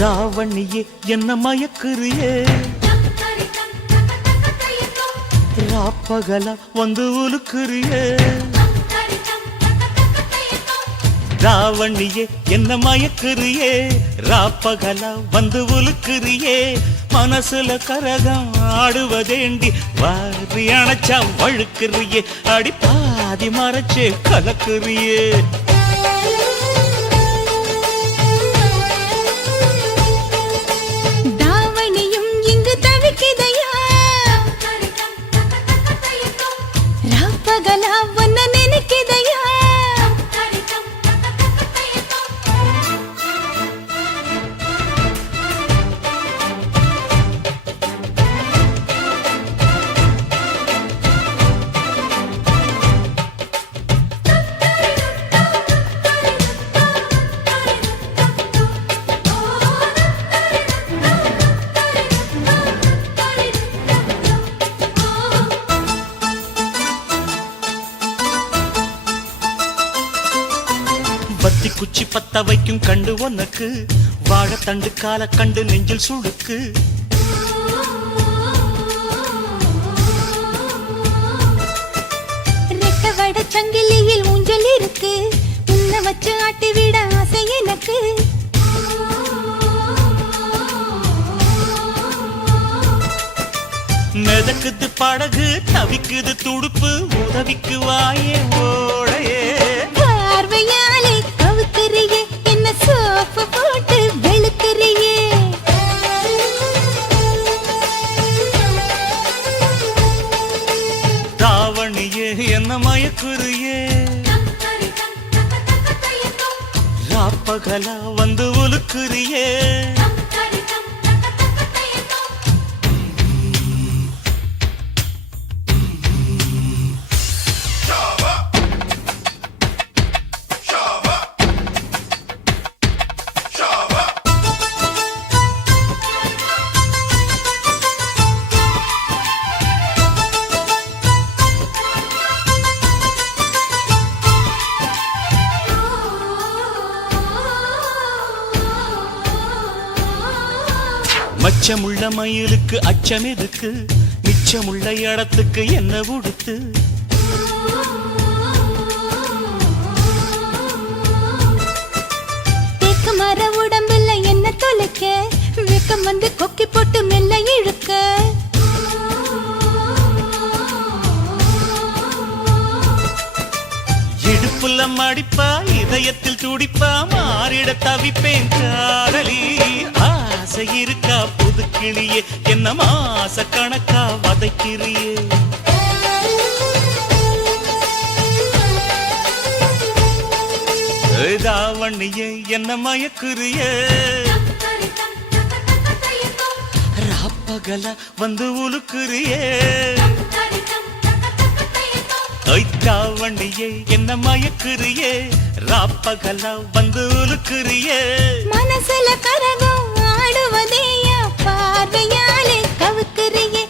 ராவணியே என்ன மயக்குறியே ராப்பகல வந்து உலுக்குறியே ராவணியே என்ன மயக்குறியே ராப்பகல வந்து உலுக்குறியே மனசுல கரகம் ஆடுவதேண்டி வாரி அணைச்சா வழுக்குறியே அடி பாதி மறைச்சே கலக்குறியே பத்தி குச்சி பத்த வைக்கும் கண்டு உனக்கு வாழத்தண்டு கால கண்டு நெஞ்சில் சுடுக்கு ரெக்கவட சங்கிலியில் ஊஞ்சல் இருக்கு உன்னை வச்சு ஆட்டி விட ஆசை எனக்கு மிதக்குது படகு தவிக்குது துடுப்பு உதவிக்கு வாயே ஓடையே பார்வையாலே கவுக்குறியே என்ன சோப்பு போட்டு வெளுக்குறியே ராவணியே என்ன மயக்குறியே ராப்பகலா வந்து உலுக்குறியே மச்சமுள்ள மயிலுக்கு அச்சம் எதுக்கு மிச்சமுள்ள இடத்துக்கு என்ன உடுத்து தேக்கு மர உடம்புல என்ன தொலைக்க வெக்கம் வந்து கொக்கி போட்டு மெல்ல இழுக்க இடுப்புல மடிப்பா இதயத்தில் துடிப்பா மாறிட தவிப்பேன் காதலி ஆசை இருக்கா புதுக்கிளியே என்ன மாச கணக்கா வதைக்கிறியே ராவணியே என்ன மயக்குறியே ராப்பகல வந்து உலுக்குறியே ராவணியே என்ன மயக்குறியே ராப்பகல வந்து உலுக்குறியே மனசுல கரகம் ஆடுவதேயா பார்வையாலே கவுக்குறியே